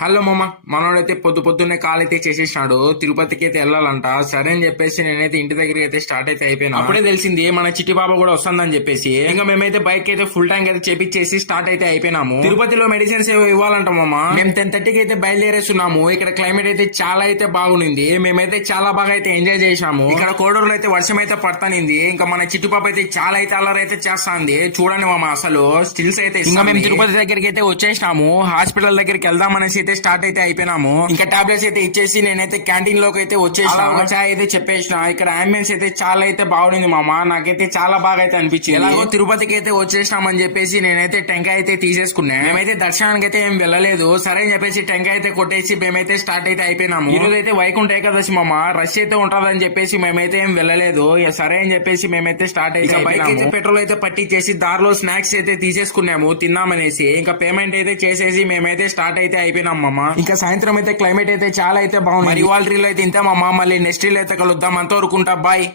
Hello మామ, మనోడైతే పొద్దున్నే call అయితే చేసేసినాడు. తిరుపతికి అయితే వెళ్ళాలంట. సరే అని చెప్పేసి నేనైతే ఇంటి దగ్గరికి అయితే స్టార్ట్ అయితే అయిపోయినా. అప్పుడే తెలిసింది మన చిట్టి బాబా కూడా వస్తుందని చెప్పేసి ఇంకా మేమైతే బైక్ అయితే ఫుల్ ట్యాంక్ అయితే చేపించేసి స్టార్ట్ అయితే అయిపోయినాము. తిరుపతిలో మెడిసిన్స్ ఏవో ఇవ్వాలంట మామ. మేము 10:30కి అయితే బయలుదేరేస్తున్నాము. ఇక్కడ క్లైమేట్ అయితే చాలా అయితే బాగుంది. మేమైతే చాలా బాగా అయితే ఎంజాయ్ చేసాము. ఇక్కడ కోడూరులో అయితే వర్షం అయితే పడతానింది. ఇంకా మన చిట్టి పాప అయితే చాలా అయితే అల్లరి అయితే చేస్తాంది. చూడండి మామ, అసలు స్టిల్స్ అయితే ఇంకా మేము తిరుపతి దగ్గరికి అయితే వచ్చేసినాము. హాస్పిటల్ దగ్గరికి వెళ్దామనేసి అయితే స్టార్ట్ అయితే అయిపోయినాము. ఇంకా టాబ్లెట్స్ అయితే ఇచ్చేసి నేనైతే క్యాంటీన్ లోకి అయితే వచ్చేసాను. చాయ్ అయితే చెప్పేసిన. ఇక్కడ అంబియన్స్ అయితే చాలా అయితే బాగుంది మామ. నాకైతే చాలా బాగా అయితే అనిపించింది. ఎలాగో తిరుపతికి అయితే వచ్చేసినామని చెప్పేసి నేనైతే టెంకాయ అయితే తీసేసుకున్నా. మేమైతే దర్శనానికి అయితే ఏం వెళ్ళలేదు. సరే అని చెప్పేసి టెంకాయ అయితే కొట్టేసి మేమైతే స్టార్ట్ అయితే అయిపోయినాము. ఈ రోజు అయితే వైకుంఠ ఏకాదశి మామ, రష్ అయితే ఉంటదని చెప్పేసి మేమైతే ఏం వెళ్ళలేదు. సరే అని చెప్పేసి మేమైతే స్టార్ట్ అయితే బైక్ అయితే పెట్రోల్ అయితే పట్టించేసి దారిలో స్నాక్స్ అయితే తీసేసుకున్నాము తిన్నామనేసి. ఇంకా పేమెంట్ అయితే చేసేసి మేమైతే స్టార్ట్ అయితే అయిపోయినాం మామ. ఇంకా సాయంత్రం అయితే క్లైమేట్ అయితే చాలా అయితే బాగుంది. మరి ఇవాళ రీల్ అయితే ఇంతే మామ. మళ్ళీ నెక్స్ట్ రీల్ అయితే కలుద్దాం. అంతవరకుంటా బాయ్.